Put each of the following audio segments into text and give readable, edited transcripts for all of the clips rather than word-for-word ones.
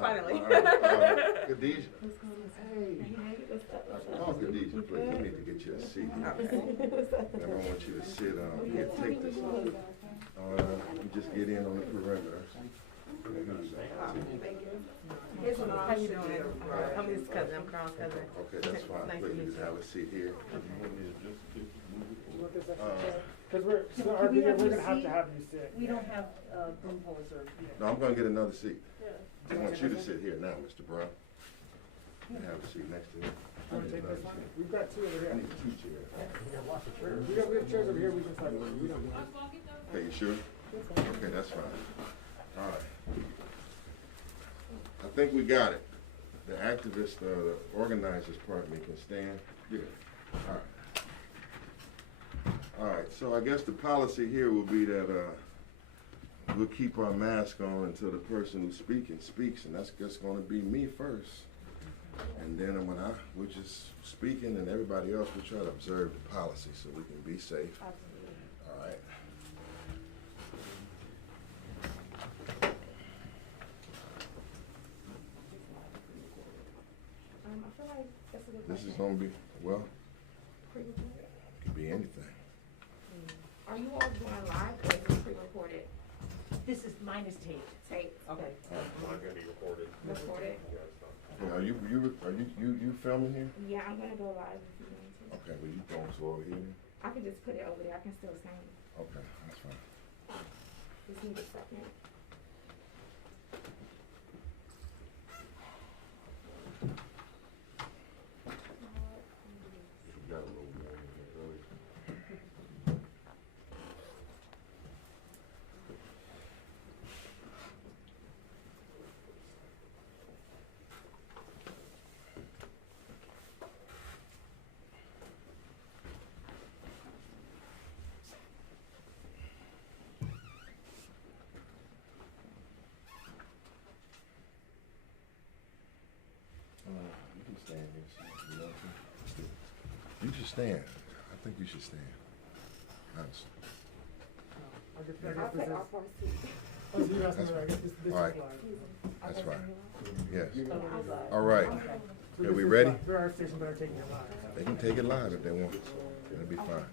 Finally. Khadijah. Oh, Khadijah, please, we need to get you a seat. And I want you to sit here, take this. You just get in on the perimeter. How you doing? I'm his cousin. I'm Karon's cousin. Okay, that's fine. Nice Please to meet just you. have a seat here. Because we're going to have you sit. We don't have boom holes or. No, I'm going to get another seat. I want you to sit here now, Mr. Brown. Have a seat next to him. We've got two over here. I need two chairs. We have chairs over here. We can find one. We don't know. Okay, you sure? Okay, that's fine. All right. I think we got it. The activists, the organizers, pardon me, can stand. Yeah. All right. All right. So I guess the policy here will be that we'll keep our mask on until the person who's speaking speaks, and that's just going to be me first. And then when we're just speaking, and everybody else will try to observe the policy so we can be safe. Absolutely. All right. I feel like that's a good This question. is going to be, well, Pre-recorded? it could be anything. Are you all doing live or is it pre-recorded? This is minus tape. Tape Okay. Mine gonna be recorded. recorded? Yeah, it's not. Okay, are you filming here? Yeah, I'm gonna go live if you want to. Okay, well, you going to over here? I can just put it over there. I can still sing. Okay, that's fine. Just need a second. You got a little more in here earlier. You can stand here, so if you want to. You should stand. I think you should stand. Honestly. I'll take off our seat. Oh, so you're asking, I guess this All right. is live. That's fine. Yes. Yeah, All right. So Are this we is ready? live. There are stations that are taking it live. They can take it live if they want. It'll be fine.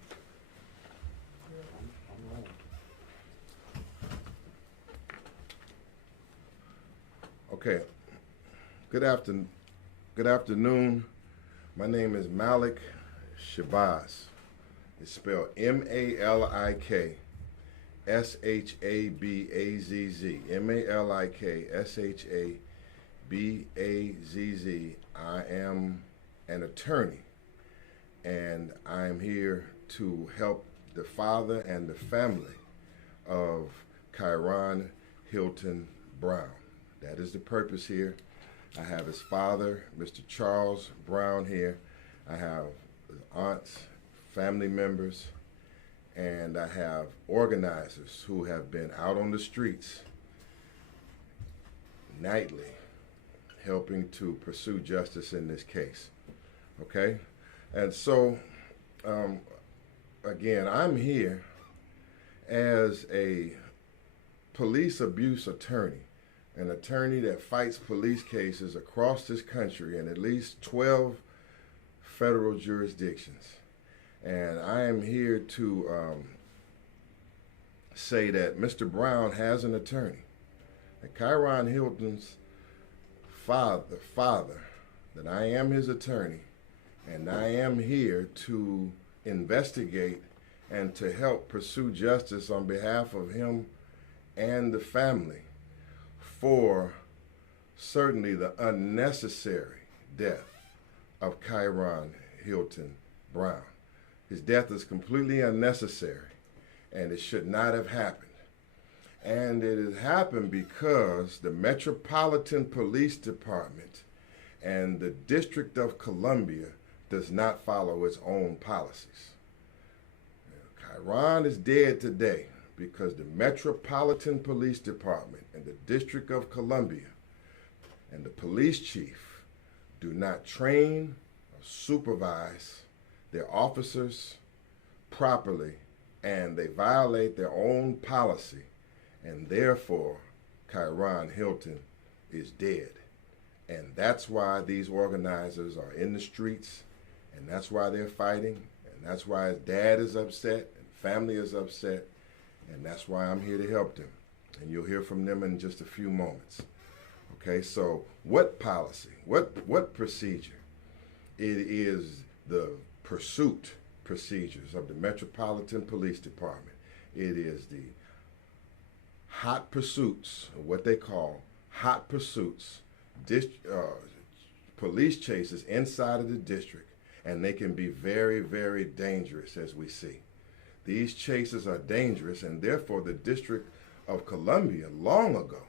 Okay. Good afternoon. My name is Malik Shabazz. It's spelled M-A-L-I-K S-H-A-B-A-Z-Z. M-A-L-I-K-S-H-A-B-A-Z-Z. I am an attorney, and I am here to help the father and the family of Karon Hylton Brown. That is the purpose here. I have his father, Mr. Charles Brown, here. I have his aunts, family members, and I have organizers who have been out on the streets nightly helping to pursue justice in this case. Okay? And so, again, I'm here as a police abuse attorney, an attorney that fights police cases across this country in at least 12 federal jurisdictions. And I am here to say that Mr. Brown has an attorney. That Karon Hylton's father, that I am his attorney, and I am here to investigate and to help pursue justice on behalf of him and the family for certainly the unnecessary death of Karon Hylton Brown. His death is completely unnecessary, and it should not have happened. And it has happened because the Metropolitan Police Department and the District of Columbia does not follow its own policies. Karon is dead today because the Metropolitan Police Department and the District of Columbia and the police chief do not train or supervise their officers properly, and they violate their own policy, and therefore Karon Hylton is dead. And that's why these organizers are in the streets, and that's why they're fighting, and that's why his dad is upset, and family is upset, and that's why I'm here to help them. And you'll hear from them in just a few moments. Okay, so what policy, what procedure? It is the pursuit procedures of the Metropolitan Police Department. It is the hot pursuits, or what they call hot pursuits, police chases inside of the district, and they can be very, very dangerous, as we see. These chases are dangerous, and therefore the District of Columbia, long ago,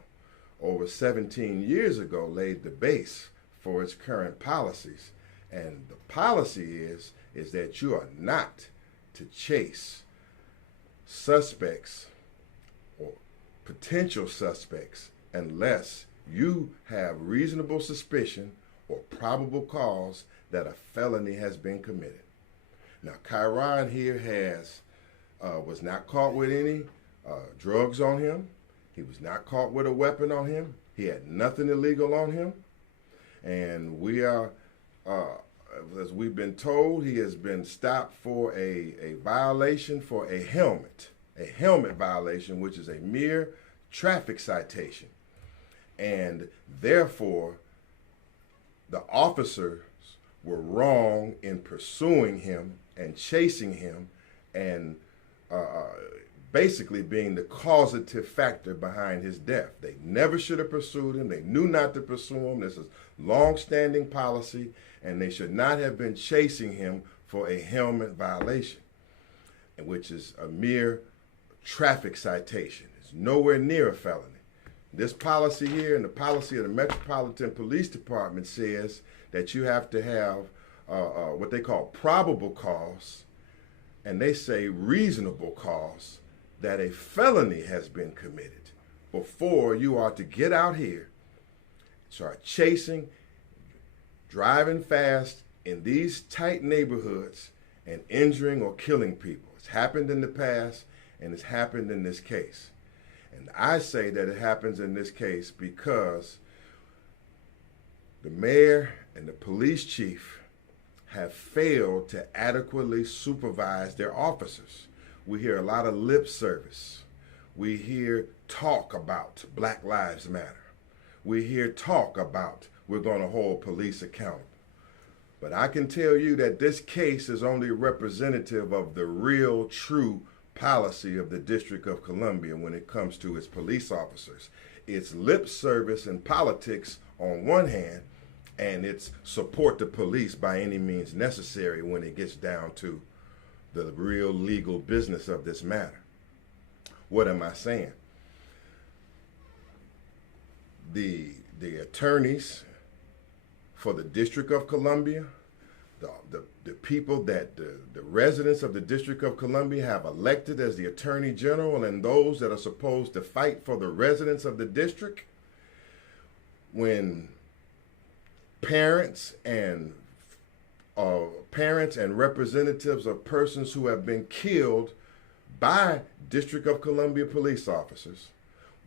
over 17 years ago, laid the base for its current policies. And the policy is that you are not to chase suspects or potential suspects unless you have reasonable suspicion or probable cause that a felony has been committed. Now, Karon here was not caught with any drugs on him. He was not caught with a weapon on him. He had nothing illegal on him. And we are, as we've been told, he has been stopped for a violation for a helmet violation, which is a mere traffic citation. And therefore, the officers were wrong in pursuing him and chasing him and basically being the causative factor behind his death. They never should have pursued him. They knew not to pursue him. This is long-standing policy, and they should not have been chasing him for a helmet violation, which is a mere traffic citation. It's nowhere near a felony. This policy here and the policy of the Metropolitan Police Department says that you have to have what they call probable cause, and they say reasonable cause that a felony has been committed before you are to get out here, start chasing, driving fast in these tight neighborhoods and injuring or killing people. It's happened in the past, and it's happened in this case. And I say that it happens in this case because the mayor and the police chief have failed to adequately supervise their officers. We hear a lot of lip service. We hear talk about Black Lives Matter. We hear talk about we're going to hold police accountable. But I can tell you that this case is only representative of the real, true policy of the District of Columbia when it comes to its police officers. It's lip service and politics on one hand, and it's support the police by any means necessary when it gets down to the real legal business of this matter. What am I saying? The attorneys for the District of Columbia, the people that the residents of the District of Columbia have elected as the Attorney General, and those that are supposed to fight for the residents of the district, when parents and representatives of persons who have been killed by District of Columbia police officers,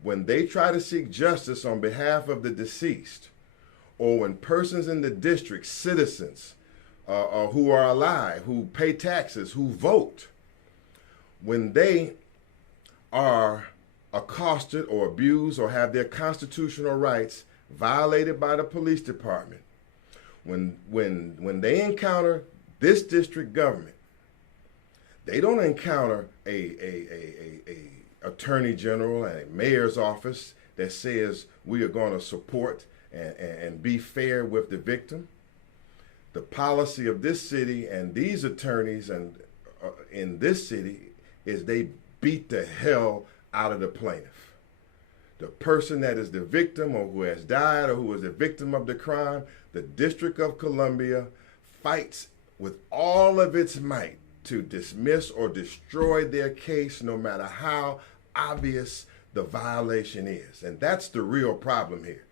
when they try to seek justice on behalf of the deceased, or when persons in the district, citizens who are alive, who pay taxes, who vote, when they are accosted or abused or have their constitutional rights violated by the police department, when they encounter this district government, they don't encounter a attorney general and a mayor's office that says we are going to support and be fair with the victim. The policy of this city and these attorneys and in this city is they beat the hell out of the plaintiff. The person that is the victim or who has died or who is the victim of the crime, the District of Columbia fights with all of its might to dismiss or destroy their case, no matter how obvious the violation is. And that's the real problem here.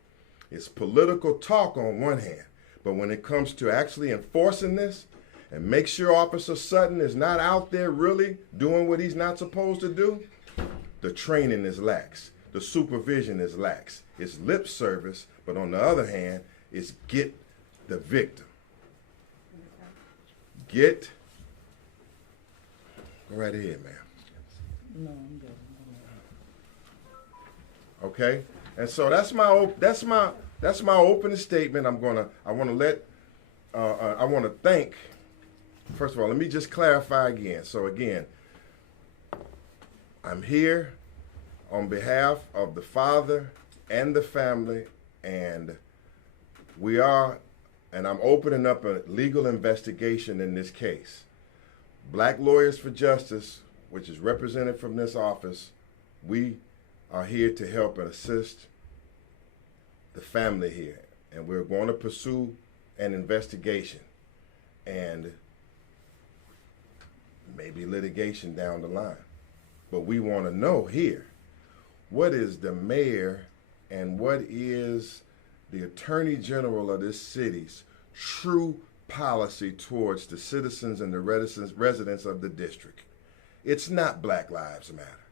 It's political talk on one hand, but when it comes to actually enforcing this, and make sure Officer Sutton is not out there really doing what he's not supposed to do, the training is lax. the supervision is lax. It's lip service, but on the other hand, it's get the victim. Go right ahead, ma'am. No, I'm good. Okay, and so that's my opening statement. I want to thank. First of all, let me just clarify again. So again, I'm here on behalf of the father and the family, and I'm opening up a legal investigation in this case. Black Lawyers for Justice, which is represented from this office, we are here to help and assist the family here. And we're going to pursue an investigation and maybe litigation down the line. But we want to know here, what is the mayor and what is the attorney general of this city's true policy towards the citizens and the residents of the district? It's not Black Lives Matter.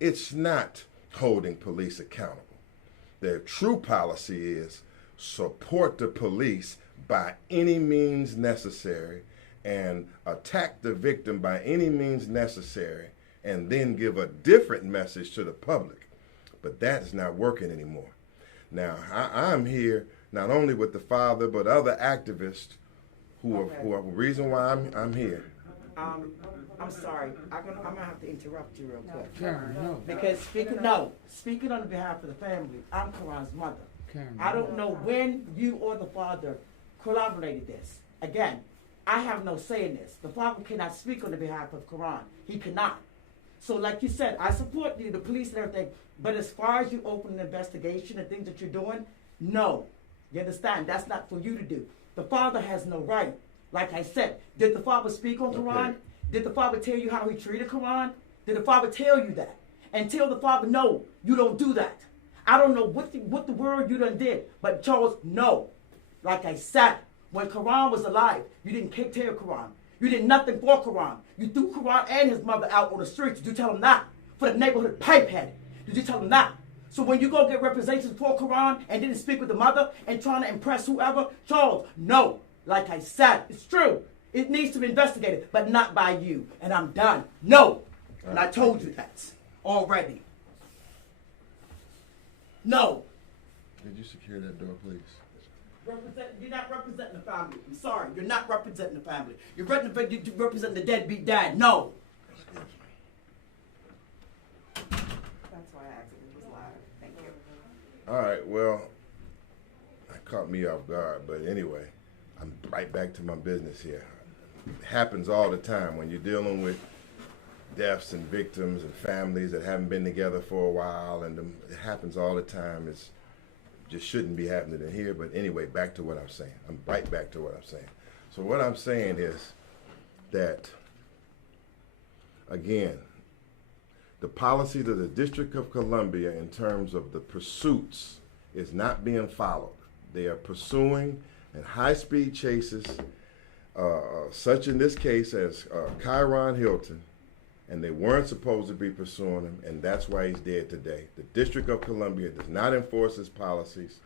It's not holding police accountable. Their true policy is support the police by any means necessary and attack the victim by any means necessary, and then give a different message to the public. But that's not working anymore. Now, I'm here not only with the father, but other activists who are the reason why I'm here. I'm sorry. I'm gonna have to interrupt you real quick. Karen, no. Because speaking on behalf of the family, I'm Karon's mother. Karen, I don't know when you or the father collaborated this. Again, I have no say in this. The father cannot speak on the behalf of Karon. He cannot. So like you said, I support you, the police and everything, but as far as you open an investigation and things that you're doing, no. You understand? That's not for you to do. The father has no right. Like I said, did the father speak on Karon? Did the father tell you how he treated Karon? Did the father tell you that? And tell the father, no, you don't do that. I don't know what the word you done did, but Charles, no. Like I said, when Karon was alive, you didn't take care of Karon. You did nothing for Karon. You threw Karon and his mother out on the streets. Did you tell him not? For the neighborhood pipehead. Did you tell him not? So when you go get representations for Karon and didn't speak with the mother and trying to impress whoever, Charles, no. Like I said, it's true. It needs to be investigated, but not by you. And I'm done. No. And I told you that already. No. Did you secure that door, please? You're not representing the family. I'm sorry. You're not representing the family. You're representing the deadbeat dad. No. Excuse me. That's why I asked if it was live. Thank you. All right, well, that caught me off guard, but anyway, I'm right back to my business here. It happens all the time when you're dealing with deaths and victims and families that haven't been together for a while, and it happens all the time. It's just shouldn't be happening in here, but anyway, back to what I'm saying. I'm right back to what I'm saying. So what I'm saying is that, again, the policy of the District of Columbia in terms of the pursuits is not being followed. They are pursuing in high-speed chases, such in this case as Karon Hylton, and they weren't supposed to be pursuing him, and that's why he's dead today. The District of Columbia does not enforce his policies.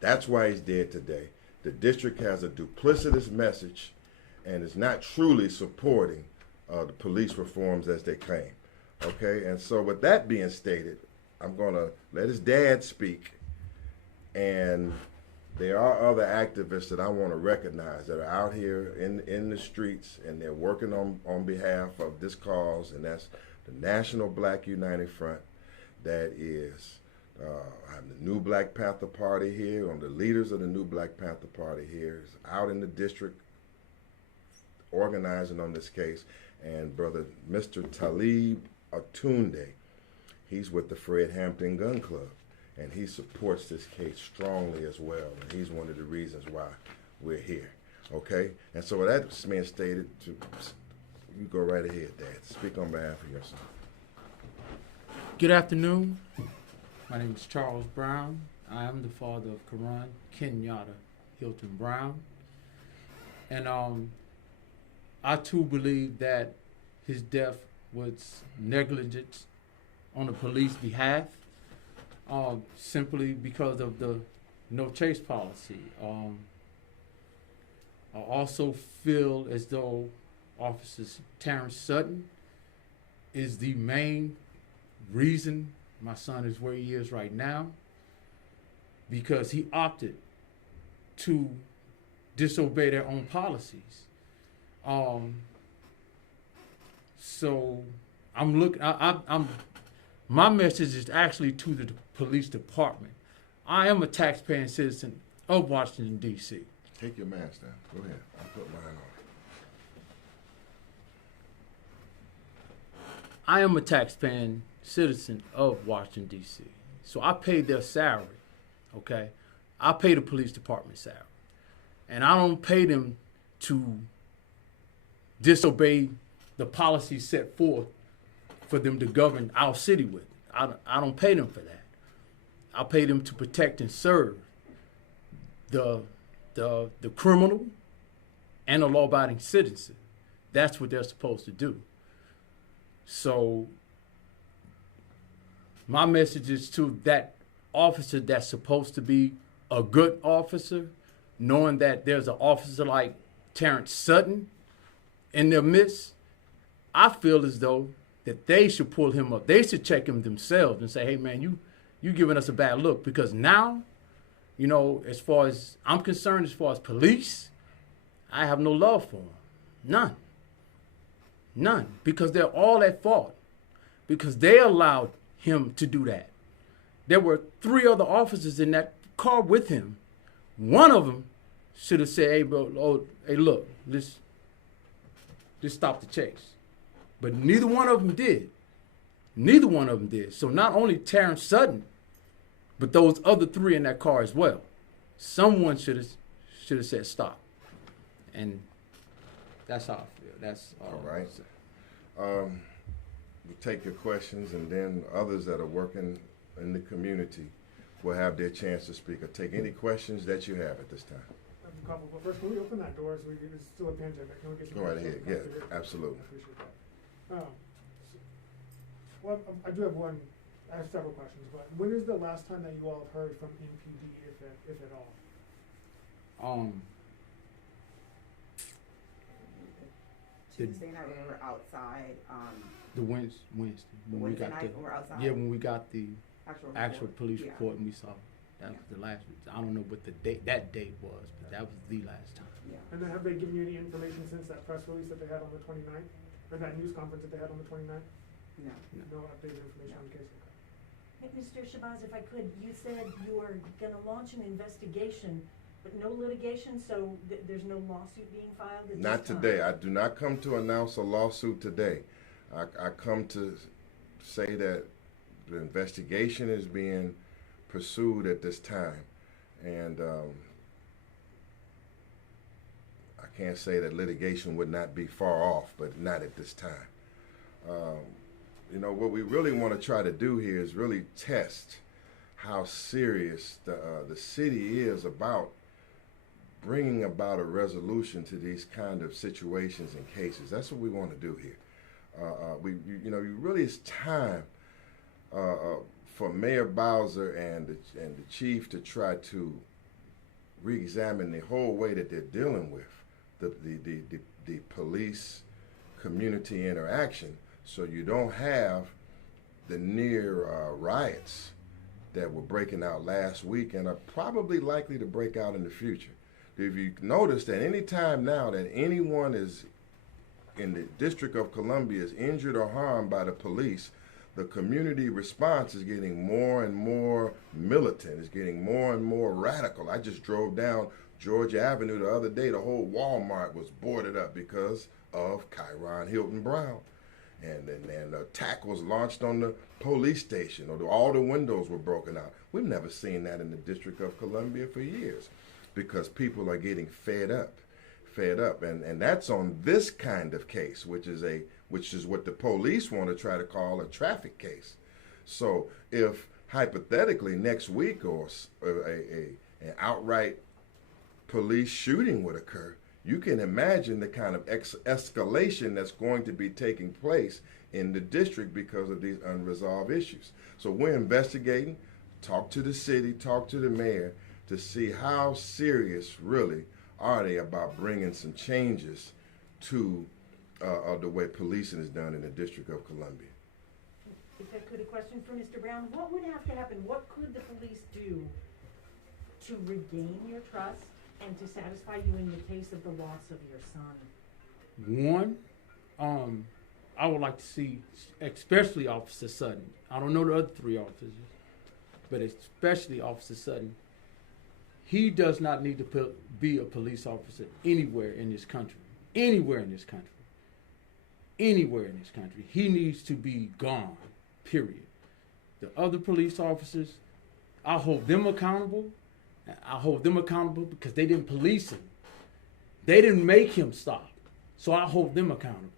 That's why he's dead today. The district has a duplicitous message and is not truly supporting the police reforms as they claim. Okay, and so with that being stated, I'm gonna let his dad speak, and there are other activists that I want to recognize that are out here in the streets, and they're working on behalf of this cause, and that's the National Black United Front. That is the New Black Panther Party here, one of the leaders of the New Black Panther Party here is out in the district organizing on this case, and brother Mr. Talib Atunde, he's with the Fred Hampton Gun Club, and he supports this case strongly as well, and he's one of the reasons why we're here. Okay, and so with that being stated, you go right ahead, Dad. Speak on behalf of your son. Good afternoon. My name is Charles Brown. I am the father of Karon Kenyatta Hylton Brown. And I too believe that his death was negligence on the police behalf. simply because of the no chase policy. I also feel as though Officer Terrence Sutton is the main reason my son is where he is right now, because he opted to disobey their own policies. So I'm looking. I'm. My message is actually to the police department. I am a taxpaying citizen of Washington, D.C. Take your mask down. Go ahead. I'll put mine on. I am a taxpaying citizen of Washington, D.C. So I pay their salary, okay? I pay the police department salary. And I don't pay them to disobey the policies set forth for them to govern our city with. I don't pay them for that. I pay them to protect and serve the criminal and the law-abiding citizen. That's what they're supposed to do. So my message is to that officer that's supposed to be a good officer, knowing that there's an officer like Terrence Sutton in their midst. I feel as though that they should pull him up. They should check him themselves and say, hey, man, you giving us a bad look. Because now, you know, as far as I'm concerned, as far as police, I have no love for them. None. None. Because they're all at fault. Because they allowed him to do that. There were 3 other officers in that car with him. One of them should have said, hey, bro, hey, look, let's stop the chase. But neither one of them did. Neither one of them did. So not only Terrence Sutton, but those other 3 in that car as well. Someone should have said stop. And that's how I feel. That's all right. We'll take your questions, and then others that are working in the community will have their chance to speak. Or take any questions that you have at this time. I have a couple, but first, can we open that door? It's still a pandemic. Can we get some Go right ahead. questions? Yeah, absolutely. I appreciate that. Well, I do have one. I have several questions, but when is the last time that you all have heard from MPD, if at all? Tuesday night when we were outside, The Wednesday when we Wednesday got night when we were outside. when we got the actual police Yeah. report and we saw that was the last. I don't know what that date was, but that was the last time. Yeah. And then have they given you any information since that press release that they had on the 29th? Or that news conference that they had on the 29th? No. No updated information on the case? Okay. Hey, Mr. Shabazz, if I could, you said you were gonna launch an investigation, but no litigation, so there's no lawsuit being filed at this Not time? today. I do not come to announce a lawsuit today. I come to say that the investigation is being pursued at this time. And I can't say that litigation would not be far off, but not at this time. You know, what we really want to try to do here is really test how serious the city is about bringing about a resolution to these kind of situations and cases. That's what we want to do here. Really, it's time for Mayor Bowser and the chief to try to re-examine the whole way that they're dealing with the police community interaction, so you don't have the near riots that were breaking out last week and are probably likely to break out in the future. If you notice that any time now that anyone is in the District of Columbia is injured or harmed by the police, the community response is getting more and more militant. It's getting more and more radical. I just drove down Georgia Avenue the other day. The whole Walmart was boarded up because of Karon Hylton Brown. And an attack was launched on the police station, or all the windows were broken out. We've never seen that in the District of Columbia for years, because people are getting fed up. And that's on this kind of case, which is what the police want to try to call a traffic case. So if hypothetically next week or an outright police shooting would occur, you can imagine the kind of escalation that's going to be taking place in the district because of these unresolved issues. So we're investigating talk to the city, talk to the mayor to see how serious really are they about bringing some changes to the way policing is done in the District of Columbia. If I could, a question for Mr. Brown. What would have to happen? What could the police do to regain your trust and to satisfy you in the case of the loss of your son? One, I would like to see, especially Officer Sutton. I don't know the other 3 officers, but especially Officer Sutton. He does not need to be a police officer anywhere in this country. Anywhere in this country. Anywhere in this country. He needs to be gone, period. The other police officers, I hold them accountable. I hold them accountable because they didn't police him. They didn't make him stop. So I hold them accountable.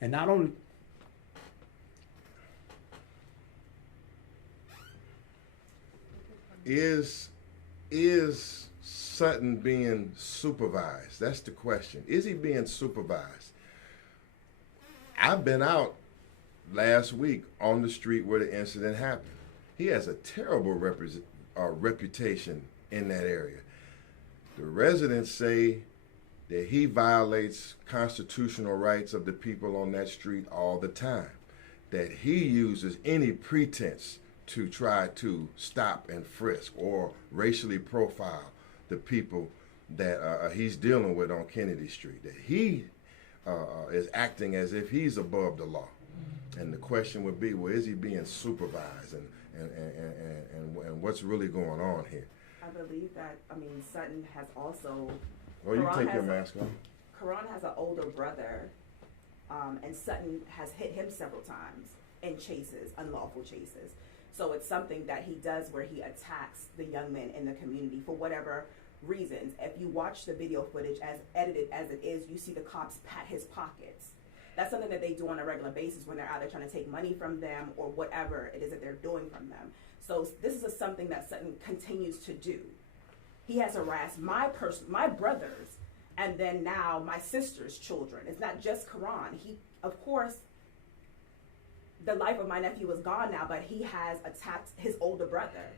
And not only... Is Sutton being supervised? That's the question. Is he being supervised? I've been out last week on the street where the incident happened. He has a terrible reputation in that area. The residents say that he violates constitutional rights of the people on that street all the time, that he uses any pretense to try to stop and frisk or racially profile the people that he's dealing with on Kennedy Street, that he is acting as if he's above the law. And the question would be, well, is he being supervised, and what's really going on here? I believe that, Sutton has also... Oh, you take your mask off. Karon has an older brother, and Sutton has hit him several times in chases, unlawful chases. So it's something that he does where he attacks the young men in the community for whatever reasons. If you watch the video footage as edited as it is, you see the cops pat his pockets. That's something that they do on a regular basis when they're out there trying to take money from them or whatever it is that they're doing from them. So this is something that Sutton continues to do. He has harassed my brothers, and then now my sister's children. It's not just Karon. He, of course, the life of my nephew is gone now, but he has attacked his older brother.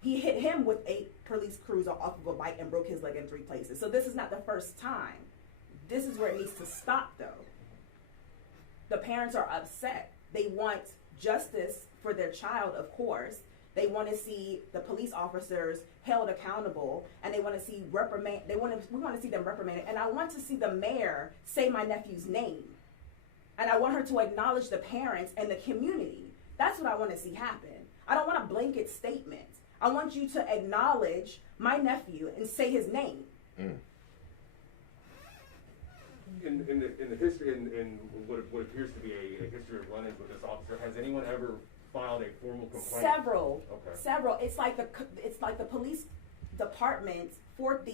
He hit him with a police cruiser off of a bike and broke his leg in 3 places. So this is not the first time. This is where it needs to stop, though. The parents are upset. They want justice for their child, of course. They want to see the police officers held accountable, and they want to see we want to see them reprimanded. And I want to see the mayor say my nephew's name. And I want her to acknowledge the parents and the community. That's what I want to see happen. I don't want a blanket statement. I want you to acknowledge my nephew and say his name. Mm. In the history, in what appears to be a history of run-ins with this officer, has anyone ever filed a formal complaint? Several. It's like the police department,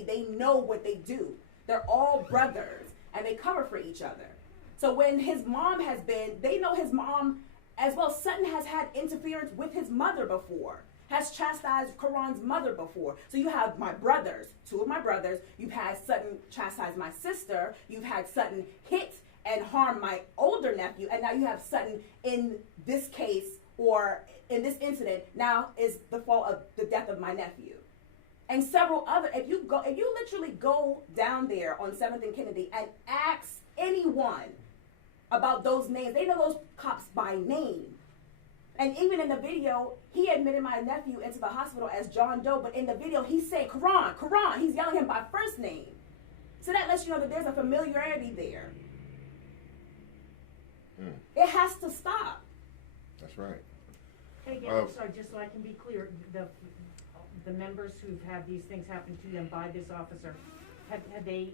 they know what they do. They're all brothers, and they cover for each other. So when his mom they know his mom as well. Sutton has had interference with his mother before, has chastised Karon's mother before. So you have my brothers, 2 of my brothers. You've had Sutton chastise my sister. You've had Sutton hit and harm my older nephew. And now you have Sutton in this case, or in this incident, now is the fault of the death of my nephew. And several other, if you literally go down there on 7th and Kennedy and ask anyone about those names, they know those cops by name. And even in the video, he admitted my nephew into the hospital as John Doe, but in the video, he said, Karon, he's yelling him by first name. So that lets you know that there's a familiarity there. Mm. It has to stop. That's right. And again, I'm sorry, just so I can be clear, the members who've had these things happen to them by this officer, have they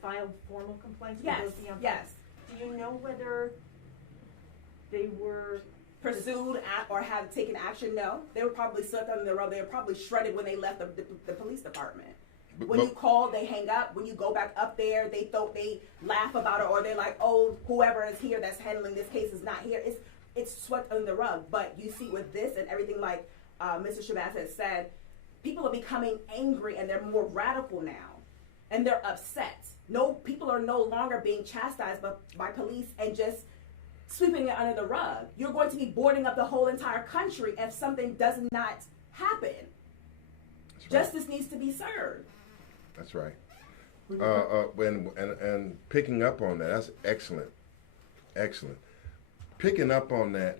filed formal complaints? Yes, yes. Do you know whether they were pursued or have taken action? No. They were probably swept under the rug. They were probably shredded when they left the police department. When you call, they hang up. When you go back up there, they laugh about it, or they're like, oh, whoever is here that's handling this case is not here. It's swept under the rug. But you see with this and everything, like Mr. Shabazz has said, people are becoming angry and they're more radical now. And they're upset. People are no longer being chastised by police and just sweeping it under the rug. You're going to be boarding up the whole entire country if something does not happen. That's right. Justice needs to be served. That's right. And picking up on that, that's excellent. Excellent. Picking up on that,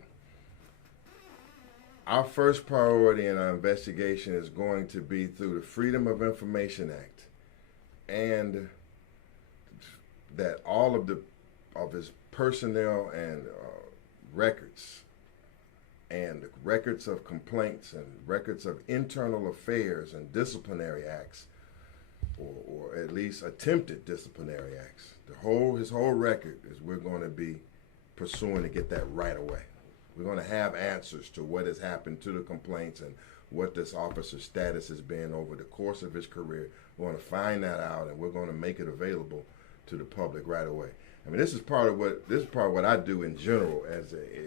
our first priority in our investigation is going to be through the Freedom of Information Act, and that all of his personnel and records, and records of complaints and records of internal affairs and disciplinary acts, or at least attempted disciplinary acts. His whole record is we're going to be pursuing to get that right away. We're going to have answers to what has happened to the complaints and what this officer's status has been over the course of his career. We're going to find that out, and we're going to make it available to the public right away. I mean, this is part of what I do in general.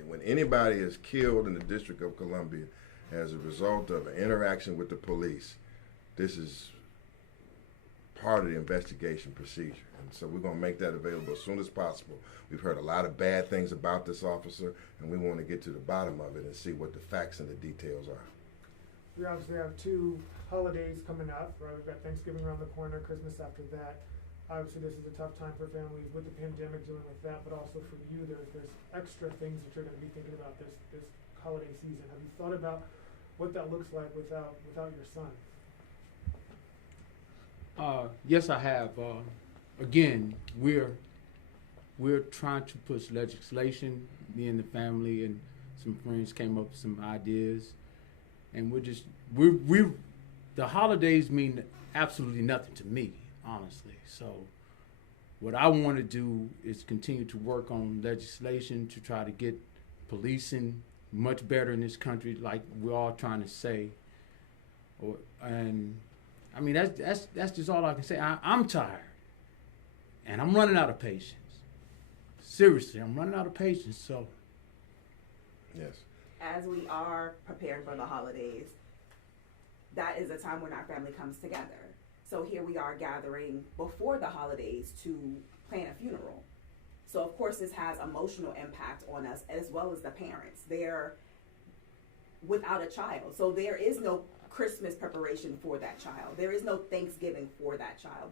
When anybody is killed in the District of Columbia as a result of an interaction with the police, this is part of the investigation procedure. And so we're going to make that available as soon as possible. We've heard a lot of bad things about this officer, and we want to get to the bottom of it and see what the facts and the details are. We obviously have 2 holidays coming up, right? We've got Thanksgiving around the corner, Christmas after that. Obviously, this is a tough time for families with the pandemic dealing with that, but also for you, there's extra things that you're going to be thinking about this holiday season. Have you thought about what that looks like without your son? Yes, I have. Again, we're trying to push legislation. Me and the family and some friends came up with some ideas, and the holidays mean absolutely nothing to me, honestly. So what I want to do is continue to work on legislation to try to get policing much better in this country, like we're all trying to say. And I mean, that's just all I can say. I'm tired, and I'm running out of patience. Seriously, I'm running out of patience. So, yes. As we are preparing for the holidays, that is a time when our family comes together. So here we are gathering before the holidays to plan a funeral. So of course this has emotional impact on us as well as the parents. They're without a child. So there is no Christmas preparation for that child. There is no Thanksgiving for that child.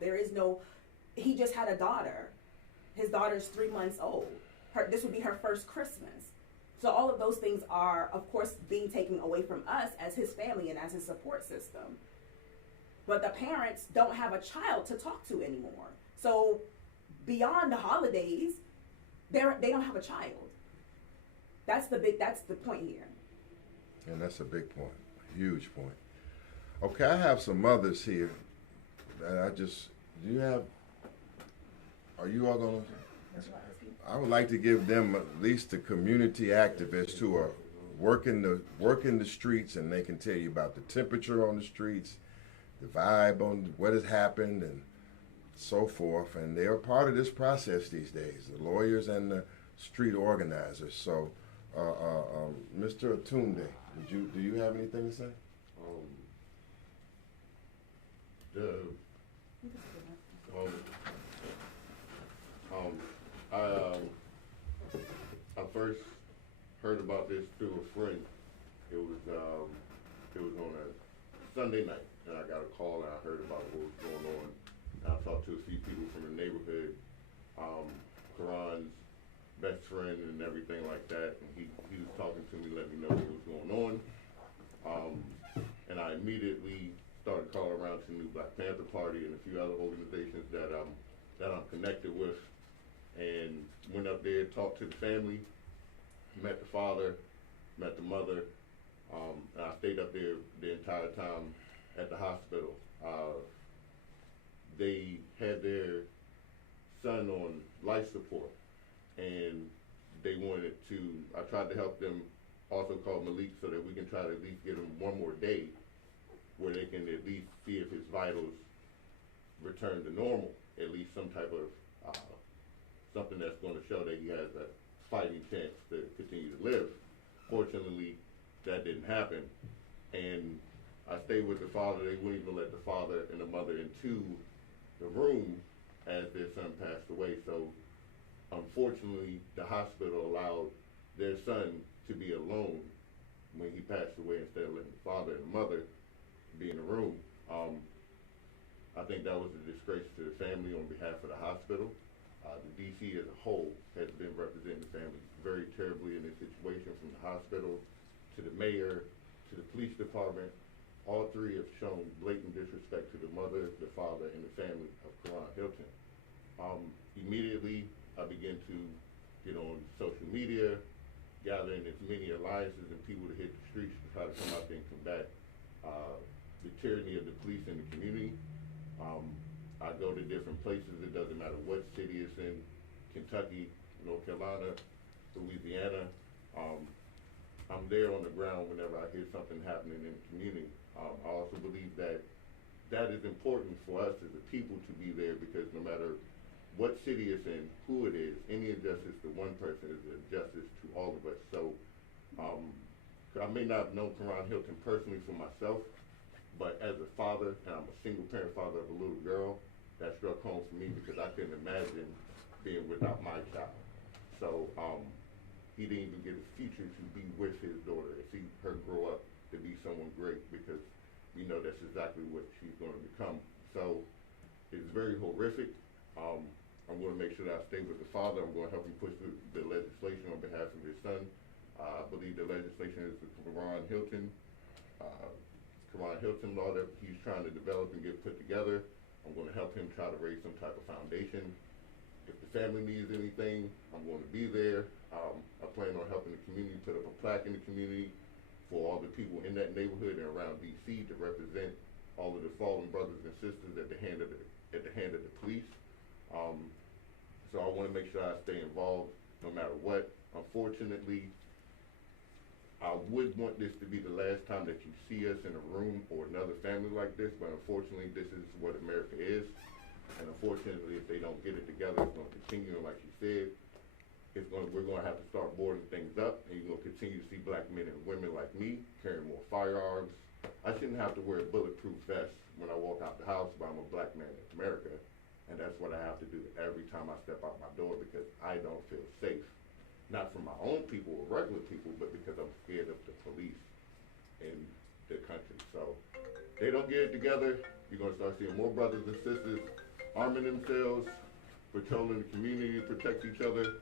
He just had a daughter. His daughter's 3 months old. This would be her first Christmas. So all of those things are, of course, being taken away from us as his family and as his support system. But the parents don't have a child to talk to anymore. So beyond the holidays, they don't have a child. That's the point here. And that's a big point, a huge point. Okay, I have some mothers here that are you all going to? I would like to give them at least the community activists who are working the streets, and they can tell you about the temperature on the streets, the vibe on what has happened, and so forth. And they are part of this process these days, the lawyers and the street organizers. So, Mr. Atunde, do you have anything to say? I first heard about this through a friend. It was on a Sunday night, and I got a call, and I heard about what was going on. And I talked to a few people from the neighborhood, Karon's best friend and everything like that, and he was talking to me, letting me know what was going on. And I immediately started calling around to the New Black Panther Party and a few other organizations that I'm connected with, and went up there, talked to the family, met the father, met the mother, and I stayed up there the entire time at the hospital. They had their son on life support, and they wanted to, I tried to help them also call Malik so that we can try to at least get him one more day where they can at least see if his vitals return to normal, at least some type of something that's going to show that he has a fighting chance to continue to live. Fortunately, that didn't happen, and I stayed with the father. They wouldn't even let the father and the mother into the room as their son passed away. So unfortunately, the hospital allowed their son to be alone when he passed away instead of letting the father and the mother be in the room. I think that was a disgrace to the family on behalf of the hospital. The DC as a whole has been representing the family very terribly in this situation, from the hospital to the mayor to the police department. All three have shown blatant disrespect to the mother, the father, and the family of Karon Hylton. Immediately, I began to get on social media, gathering as many alliances and people to hit the streets to try to come out there and combat the tyranny of the police in the community. I go to different places. It doesn't matter what city it's in, Kentucky, North Carolina, Louisiana. I'm there on the ground whenever I hear something happening in the community. I also believe that that is important for us as a people to be there, because no matter what city it's in, who it is, any injustice to one person is an injustice to all of us. So I may not have known Karon Hylton personally for myself, but as a father, and I'm a single parent father of a little girl, that struck home for me, because I couldn't imagine being without my child. So he didn't even get a future to be with his daughter and see her grow up to be someone great, because we know that's exactly what she's going to become. So it's very horrific. I'm going to make sure that I stay with the father. I'm going to help him push the legislation on behalf of his son. I believe the legislation is the Karon Hylton law that he's trying to develop and get put together. I'm going to help him try to raise some type of foundation. If the family needs anything, I'm going to be there. I plan on helping the community put up a plaque in the community for all the people in that neighborhood and around DC to represent all of the fallen brothers and sisters at the hand of the police. So I want to make sure I stay involved no matter what. Unfortunately, I would want this to be the last time that you see us in a room or another family like this, but unfortunately, this is what America is. And unfortunately, if they don't get it together, it's going to continue. And like you said, we're going to have to start boarding things up, and you're going to continue to see black men and women like me carrying more firearms. I shouldn't have to wear a bulletproof vest when I walk out the house, but I'm a black man in America, and that's what I have to do every time I step out my door, because I don't feel safe. Not from my own people or regular people, but because I'm scared of the police in the country. So they don't get it together, you're going to start seeing more brothers and sisters arming themselves, patrolling the community to protect each other,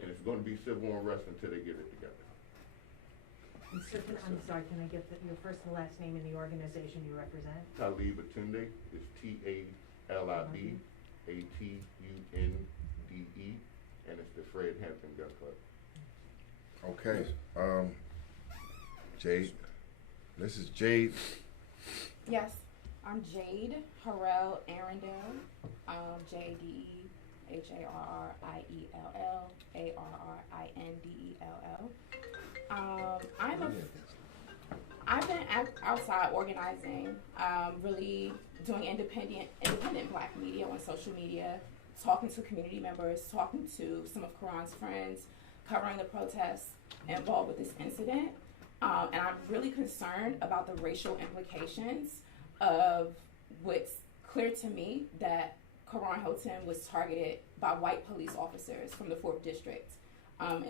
and it's going to be civil unrest until they get it together. And sir, I'm sorry, can I get your first and last name and the organization you represent? Talib Atunde is TALIB ATUNDE, and it's the Fred Hampton Gun Club. Okay. Jade. This is Jade. Yes, I'm Jade Harrell Arundel. JADEHARRILARRINDELL. I've been outside organizing, really doing independent black media on social media, talking to community members, talking to some of Karon's friends, covering the protests involved with this incident. And I'm really concerned about the racial implications of what's clear to me, that Karon Hylton was targeted by white police officers from the 4th District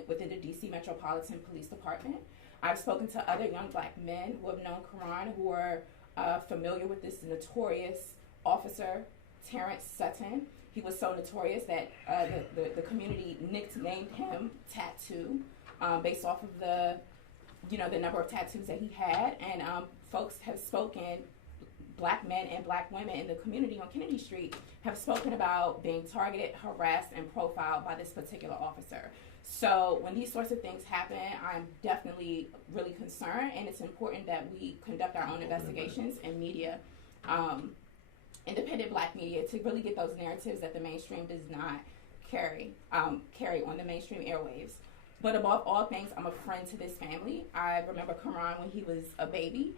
within the DC Metropolitan Police Department. I've spoken to other young black men who have known Karon, who are familiar with this notorious officer, Terrence Sutton. He was so notorious that the community nicknamed him Tattoo, based off of the number of tattoos that he had. And folks have spoken, black men and black women in the community on Kennedy Street have spoken about being targeted, harassed, and profiled by this particular officer. So when these sorts of things happen, I'm definitely really concerned, and it's important that we conduct our own investigations and media, independent black media, to really get those narratives that the mainstream does not carry on the mainstream airwaves. But above all things, I'm a friend to this family. I remember Karon when he was a baby.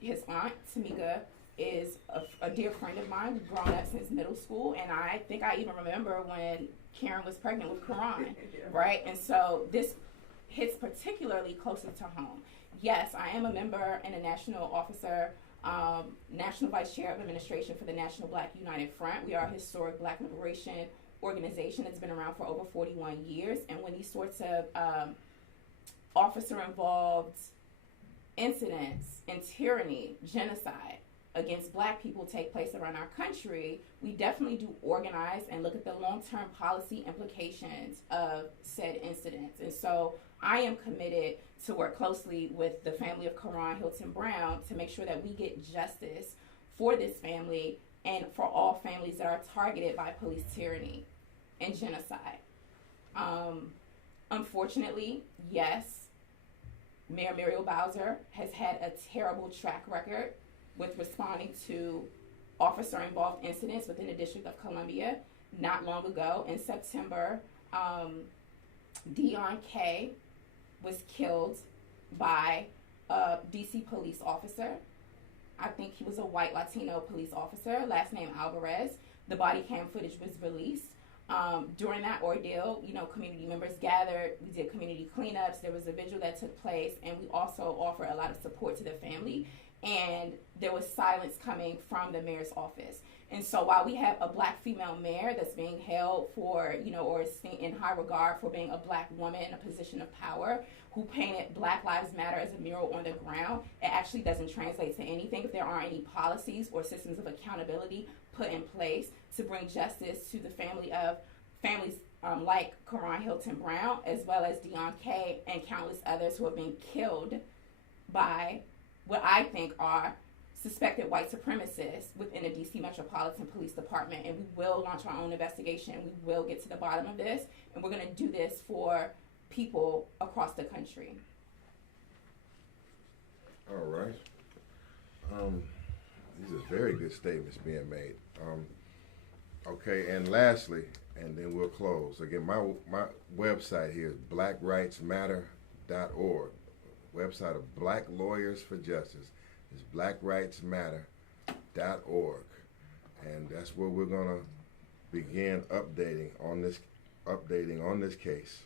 His aunt, Tamika, is a dear friend of mine. We've grown up since middle school, and I think I even remember when Karen was pregnant with Karon, right? And so this hits particularly closer to home. Yes, I am a member and a national officer, national vice chair of administration for the National Black United Front. We are a historic black liberation organization that's been around for over 41 years, and when these sorts of officer-involved incidents and tyranny, genocide against black people take place around our country, we definitely do organize and look at the long-term policy implications of said incidents. And so I am committed to work closely with the family of Karon Hylton Brown to make sure that we get justice for this family and for all families that are targeted by police tyranny and genocide. Unfortunately, yes, Mayor Muriel Bowser has had a terrible track record with responding to officer-involved incidents within the District of Columbia. Not long ago, in September, Dion K. was killed by a DC police officer. I think he was a white Latino police officer, last name Alvarez. The body cam footage was released. During that ordeal, community members gathered, we did community cleanups, there was a vigil that took place, and we also offered a lot of support to the family. And there was silence coming from the mayor's office. And so while we have a black female mayor that's being held for, or is in high regard for being a black woman in a position of power, who painted Black Lives Matter as a mural on the ground, it actually doesn't translate to anything if there aren't any policies or systems of accountability put in place to bring justice to the families like Karon Hylton Brown, as well as Dion K. and countless others who have been killed by what I think are suspected white supremacists within the DC Metropolitan Police Department. And we will launch our own investigation. We will get to the bottom of this. And we're going to do this for people across the country. All right. These are very good statements being made. Okay, and lastly, and then we'll close. Again, my website here is blackrightsmatter.org. Website of Black Lawyers for Justice is blackrightsmatter.org, and that's where we're gonna begin updating on this case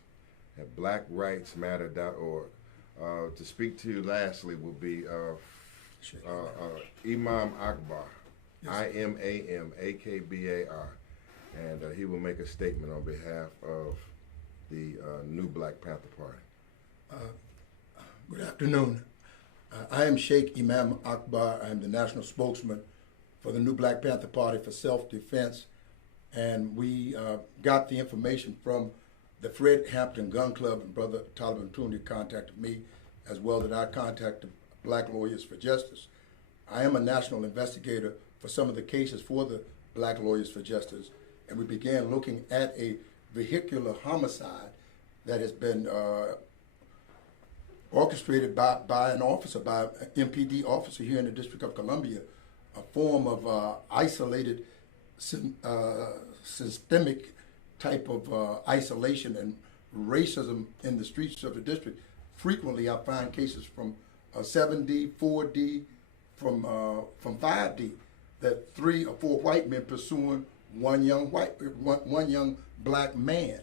at blackrightsmatter.org. To speak to you lastly will be Imam Akbar, IMAMAKBAR, and he will make a statement on behalf of the new Black Panther Party. Good afternoon. I am Sheikh Imam Akbar. I am the national spokesman for the new Black Panther Party for self-defense. And we got the information from the Fred Hampton Gun Club, and Brother Taliban Tooney contacted me, as well that I contacted Black Lawyers for Justice. I am a national investigator for some of the cases for the Black Lawyers for Justice, and we began looking at a vehicular homicide that has been orchestrated by an officer, by an MPD officer here in the District of Columbia, a form of isolated, systemic type of isolation and racism in the streets of the district. Frequently, I find cases from 7D, 4D, from 5D, that 3 or 4 white men pursuing one young black man,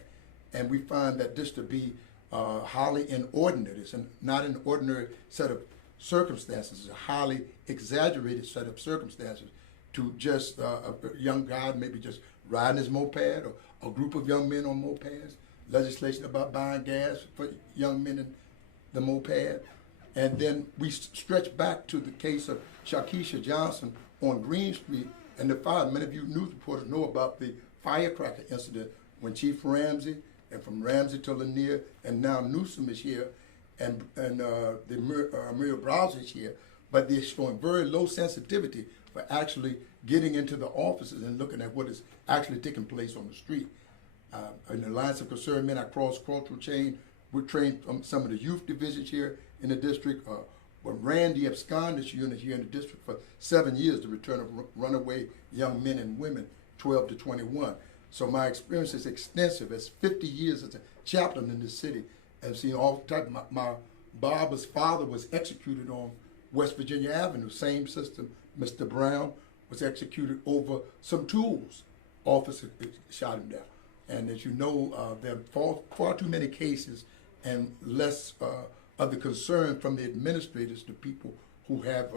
and we find that this to be highly inordinate. It's not an ordinary set of circumstances. It's a highly exaggerated set of circumstances to just a young guy maybe just riding his moped, or a group of young men on mopeds, legislation about buying gas for young men in the moped. And then we stretch back to the case of Shakisha Johnson on Green Street and the fire. Many of you news reporters know about the firecracker incident when Chief Ramsey, and from Ramsey to Lanier, and now Newsom is here, and Muriel Browser is here, but they're showing very low sensitivity for actually getting into the offices and looking at what is actually taking place on the street. In the Alliance of Concerned Men, our cross-cultural chain, we're trained from some of the youth divisions here in the district, but ran the absconders unit here in the district for 7 years, the return of runaway young men and women, 12 to 21. So my experience is extensive. It's 50 years as a chaplain in this city. I've seen all type. My barber's father was executed on West Virginia Avenue, same system. Mr. Brown was executed over some tools. Officer shot him down. And as you know, there are far too many cases and less of the concern from the administrators, the people who have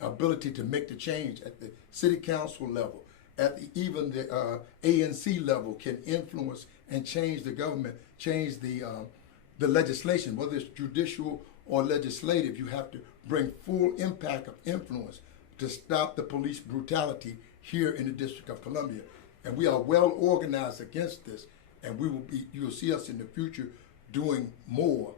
ability to make the change at the city council level, at even the ANC level can influence and change the government, change the legislation, whether it's judicial or legislative. You have to bring full impact of influence to stop the police brutality here in the District of Columbia. And we are well organized against this, and you'll see us in the future doing more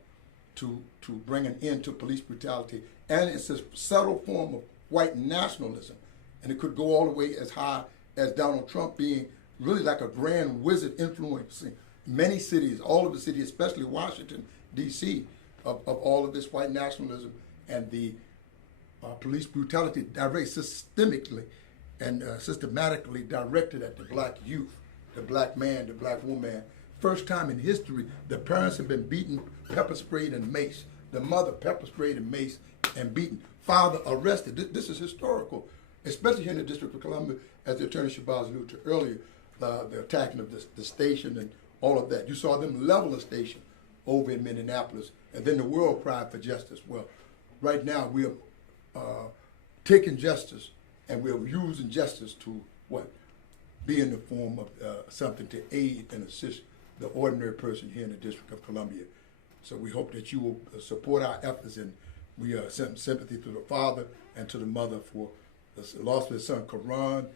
to bring an end to police brutality. And it's a subtle form of white nationalism, and it could go all the way as high as Donald Trump being really like a grand wizard influencing many cities, all of the cities, especially Washington, D.C., of all of this white nationalism and the police brutality systemically and systematically directed at the black youth, the black man, the black woman. First time in history, the parents have been beaten, pepper sprayed, and maced. The mother pepper sprayed and maced and beaten. Father arrested. This is historical, especially here in the District of Columbia, as the Attorney Shabazz alluded to earlier, the attacking of the station and all of that. You saw them level a station over in Minneapolis, and then the world cried for justice. Well, right now we are taking justice, and we're using justice to what? Be in the form of something to aid and assist the ordinary person here in the District of Columbia. So we hope that you will support our efforts, and we send sympathy to the father and to the mother for the loss of his son. Karon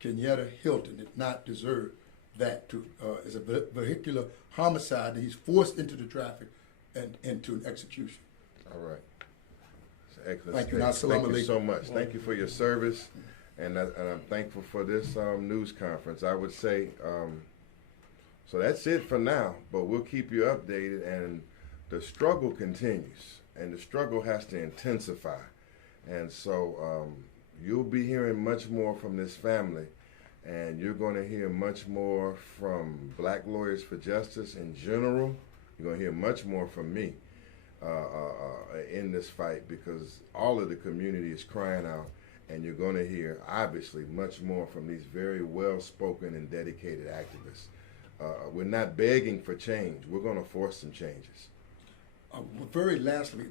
Hylton did not deserve that. It's a vehicular homicide that he's forced into the traffic and into an execution. All right. Excellent. Thank you. Thank you so much. Thank you for your service, and I'm thankful for this news conference. I would say, so that's it for now, but we'll keep you updated, and the struggle continues, and the struggle has to intensify. And so you'll be hearing much more from this family, and you're going to hear much more from Black Lawyers for Justice in general. You're going to hear much more from me in this fight, because all of the community is crying out, and you're going to hear, obviously, much more from these very well-spoken and dedicated activists. We're not begging for change. We're going to force some changes. Very lastly,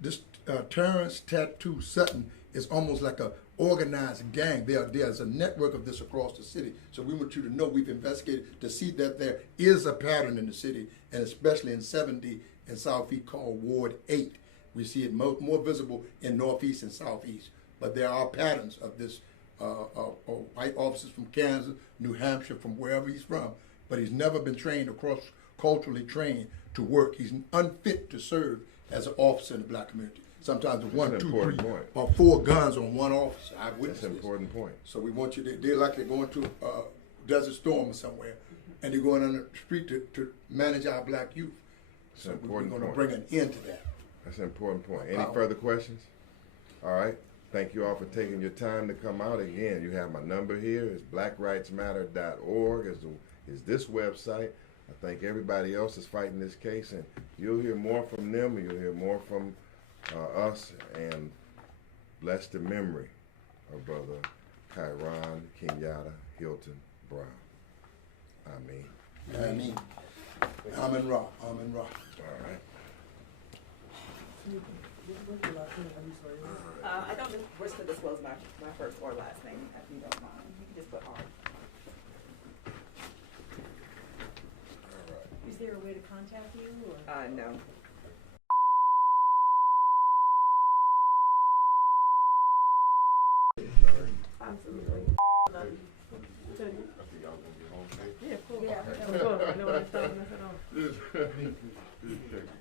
this Terrence Tattoo Sutton is almost like a organized gang. There's a network of this across the city. So we want you to know we've investigated to see that there is a pattern in the city, and especially in 70 in Southeast called Ward 8. We see it more visible in Northeast and Southeast. But there are patterns of this white officers from Kansas, New Hampshire, from wherever he's from. But he's never been trained culturally trained to work. He's unfit to serve as an officer in the black community. Sometimes with 1, 2, 3, or 4 guns on one officer. I've witnessed That's an important point. So we want you to, they're like they're going to Desert Storm or somewhere, and they're going on the street to manage our black youth. So we're going to bring an end to that. That's an important point. Any further questions? All right. Thank you all for taking your time to come out. Again, you have my number here. It's blackrightsmatter.org is this website. I thank everybody else that's fighting this case, and you'll hear more from them, and you'll hear more from us, and bless the memory of Brother Karon Hylton Brown. Amen. Amen. Amen Ra. Amen Ra. All right. I don't wish to disclose my first or last name, if you don't mind. You can just put R. Is there a way to contact you, or? No. Absolutely. Yeah, cool. Yeah, I know what I'm talking about.